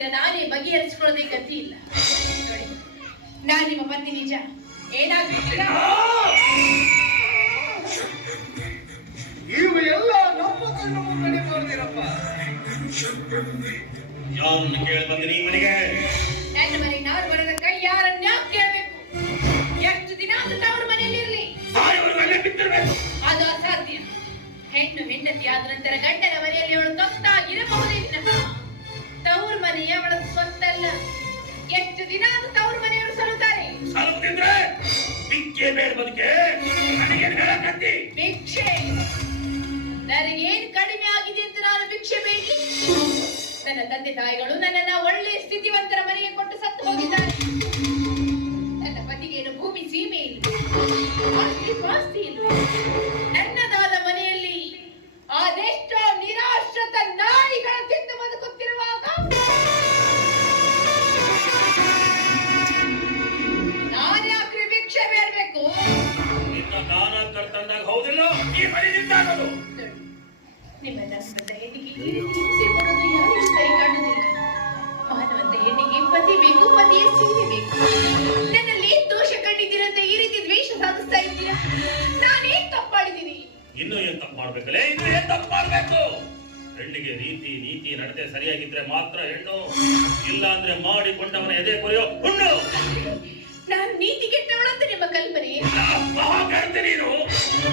ನಾನೇ ಬಗೆಹರಿಸಿಕೊಳ್ಳೋದೇ ಗತಿ ಇಲ್ಲ. ನೋಡಿ, ನಾನು ನಿಮ್ಮ ಪತಿ ನಿಜ. ಏನಾಗ್ಬೇಕಿಲ್ಲ ಇವು ಎಲ್ಲ ನಮ್ಮ ಕಣ್ಣು ಮುನ್ನಡೆ ಮಾಡ್ತೀರಪ್ಪ. ಯಾರನ್ನು ಕೇಳಿ ಬಂದಿರಿ ಮನೆಗೆ? ನನ್ನ ಮನೆಗೆ ನಾವು ಬರೋದ ಕೈ ಯಾರನ್ನ ಕೇಳಬೇಕು? ಎಷ್ಟು ದಿನ ಅಂತ ಅವ್ರ ಮನೆಯಲ್ಲಿ ಇರ್ಲಿ, ಅದು ಅಸಾಧ್ಯ. ಹೆಣ್ಣು ಹೆಂಡತಿ ಆದ ನಂತರ ಗಂಡನ ಮನೆಯಲ್ಲಿ ಅವಳು ತೊತ್ತಾಗಿರಬಹುದೇ ವಿನಃ ತವ್ರ ಮನೆಯ ಅವಳ ಸ್ವಂತ ಅಲ್ಲ. ಎಷ್ಟು ದಿನ ಅಂತ ತವ್ರ ಮನೆಯವರು ಸಲ್ಲುತ್ತಾರೆ. ಭಿಕ್ಷೆ ನನಗೇನು ಕಡಿಮೆ ಆಗಿದೆ ಅಂತ ನಾನು ಭಿಕ್ಷೆ ಬೇಡಿ? ನನ್ನ ತಂದೆ ತಾಯಿಗಳು ನನ್ನನ್ನ ಒಳ್ಳೆ ಸ್ಥಿತಿವಂತರ ಮನೆಗೆ ಕೊಟ್ಟು ಸತ್ತು ಹೋಗಿದ್ದಾರೆ. ನನ್ನ ಪತಿಗೇನು ಭೂಮಿ ಸೀಮೆ ಇಲ್ಲ, ಆಸ್ತಿ ಇಲ್ಲ. ನನ್ನದಾದ ಮನೆಯಲ್ಲಿ ಅದೆಷ್ಟೋ ನಿರಾಶ್ರಿತ ನಾಯಿಗಳ ತಿಂದು ಬದುಕುತ್ತಿರುವಾಗ ನಾನ್ಯಾಕ್ರಿ ಭಿಕ್ಷೆ ಬೇಡಬೇಕು? ಹೌದಿಲ್ಲ, ಈ ಮನೆಯಿಂದಾಗದು ನಿಮ್ಮ ದಾಸದ ಹೆಣ್ಣಿಗೆ ಈ ರೀತಿ ಹಿಂಸೆ ಕೊಡೋದು ಯಾರಿಗೂ ಸರಿ ಕಾಣುವುದಿಲ್ಲ. ಮಾನವಂತ ಹೆಣ್ಣಿಗೆ ಪತಿ ಬೇಕು, ಪತಿಯ ಸೀರೆ ಬೇಕು. ನನ್ನಲ್ಲಿ ದೋಷ ಕಂಡಿದ್ದೀರಂತೆ ಈ ರೀತಿ ದ್ವೇಷ ಸಾಧಿಸ್ತಾ ಇದ್ದೀರಾ? ನಾನೇನ್ ತಪ್ಪು ಮಾಡಿದ್ದೀನಿ? ಇನ್ನು ಏನ್ ತಪ್ಪು ಮಾಡ್ಬೇಕಲ್ಲ? ಇನ್ನು ಏನ್ ತಪ್ಪು ಮಾಡ್ಬೇಕು? ಹೆಣ್ಣಿಗೆ ರೀತಿ ನೀತಿ ನಡತೆ ಸರಿಯಾಗಿದ್ರೆ ಮಾತ್ರ ಹೆಣ್ಣು, ಇಲ್ಲ ಅಂದ್ರೆ ಮಾಡಿಕೊಂಡವನ ಎದೆ ಕೊರೆಯೋ ಹುಣ್ಣು. ನಾನು ನೀತಿ ಕೆಟ್ಟವಳಂತ ನಿಮ್ಮ ಕಲ್ಪನೆ? ನೀನು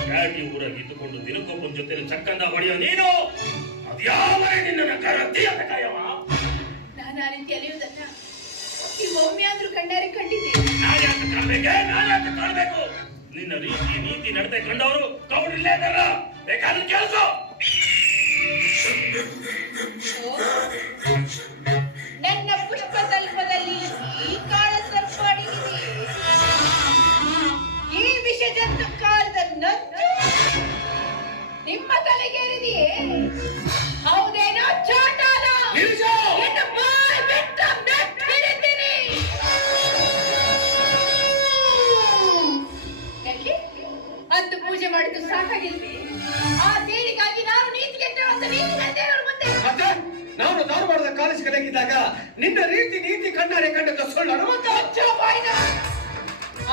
ಡ್ಯಾಡಿ ಊರಾಗಿ ಇದ್ದುಕೊಂಡು ದಿನಕ್ಕೊಬ್ಬನ ಜೊತೆ ಚಕ್ಕಂದ ಹೊಡೆಯೋ ನೀನು, ಅದ್ಯಾವ ನಿನ್ನ ಕರತಿ ಅಂತ ಕಾಯವ. ನಾನು ಆ ರೀತಿ ಅಲಿಯುವುದನ್ನ ನೀವು ಒಮ್ಮೆ ಆದ್ರೂ ಕಣ್ಣಾರೆ ಕಂಡಿದ್ದೆ. ನಾನ್ಯಾಕೆ ಕಾಣಬೇಕು? ನಿನ್ನ ರೀತಿ ನೀತಿ ನಡತೆ ಕಂಡವರು ಕೌಡಿಲ್ಲೇ ಇದ್ದಾರ, ಬೇಕಾದ್ರೆ ಕೇಳಿಸೋ. ನನ್ನ ಪುಷ್ಪ ತಲ್ಪದಲ್ಲಿ ಈ ಕಾಳ ಸರ್ಪ ಅಡಗಿದೆ. ಈ ವಿಷ ಜಂತು ಕಾಲದ ನಂಜು ನಿಮ್ಮ ತಲೆಗೇರಿದೆಯೇ? ಹೌದೇನೋ ಚಾಟಾಲ? ಇನ್ನು ಬಾಯ್ ಬಿಟ್ಟು ಮೆಟ್ಟಿರಿದ್ದೀನಿ. ಯಾಕೆ ಅಂದು ಪೂಜೆ ಮಾಡಿದ್ದು ಸಾಕಾಗಿಲ್ವೇ? ಆ ದೇವಿಗಾಗಿ ನಾನು ನೀತಿ ಕೆಟ್ಟವಂತ ನೀತಿ ಕಟ್ಟೆಯವ್ರ ಮುಂದೆ ಮತ್ತೆ ನಾನು ಧಾರವಾಡದ ಕಾಲೇಜ್ ಕಲಿಯಾಗಿದ್ದಾಗ ನಿನ್ನ ರೀತಿ ನೀತಿ ಕಣ್ಣಾರೆ ಕಂಡದ್ದು ಸುಳ್ಳು ಅನುಮತ.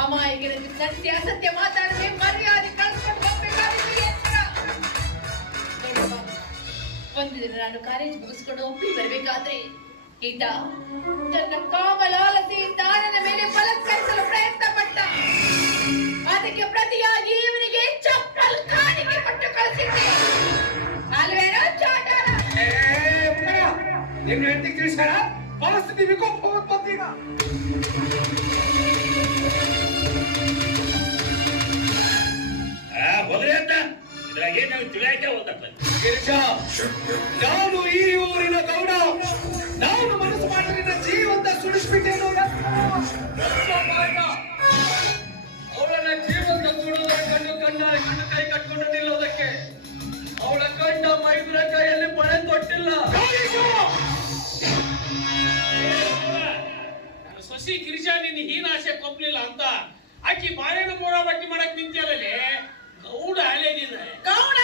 ಅಮಾಯಕರಲ್ಲಿ ಸತ್ಯ ಅಸತ್ಯ ಮಾತಾಡದೆ ಮರ್ಯಾದೆ ಕಳ್ಕೊಂಡು ಹೋಗ್ಬೇಕಾದ್ರೆ ಒಂದು ದಿನ ನಾನು ಕಾಲೇಜ್ ಮುಗಿಸ್ಕೊಂಡು ಒಪ್ಪಿ ಬರ್ಬೇಕಾದ್ರೆ ಈತ ತನ್ನ ಕಾಮಲಾಲತೆಯಿಂದ ನನ್ನ ಮೇಲೆ ಬಲತ್ಕರಿಸಲು ಪ್ರಯತ್ನ ಪಟ್ಟ. ಅದಕ್ಕೆ ಪ್ರತಿಯಾಗಿ ಇವನಿಗೆ ಚಪ್ಪಲ್ ಕಾಣಿಕೆ ಕೊಟ್ಟು ಕಳಿಸಿದ್ದೆ ಅಲ್ವೇನೋ ಚಾಟಾರ? ನಿನ್ನ ಹೆಂಡತಿಗೆ ತಿಳಿಸಾರ ಪರಿಸ್ಥಿತಿ ವಿಕೋಪ ಬಂದೀಗ. ಹೋದ್ರೆ ಅಂತ ಇದ್ರಾಗ ಏನ್ ನಾವು ತಿಳಿಯಾಕೆ ಹೋಗ್ತಕ್ಕ. ನಾನು ಈ ಊರಿನ ಗೌಡ. ನಾನು ಮನಸ್ಸು ಮಾಡಿದ ಜೀವಂತ ಸುಳಿಸ್ಬಿಟ್ಟೇನು. ಅವಳನ್ನ ಜೀವಂತ ಸುಡುವುದರ ಕಣ್ಣು ಕೈ ಕಟ್ಕೊಂಡು ನಿಲ್ಲೋದಕ್ಕೆ ಅವಳ ಕಂಡ ಮೈದುರ ಕೈಯಲ್ಲಿ ಬಳೆ ತೊಟ್ಟಿಲ್ಲ. ಸೊಸಿ ಗಿರಿಜಾ ನಿನ್ನ ಹೀನಾಶೆ ಕೊಪ್ಪಲಿಲ್ಲ ಅಂತ ಆಕಿ ಬಾಳೆನ ಮೂಡ ಬಟ್ಟಿ ಮಾಡಕ್ ನಿಂತಿಯಲ್ಲೇ ಗೌಡ ಅಲೆ ನೀನು. ಗೌಡ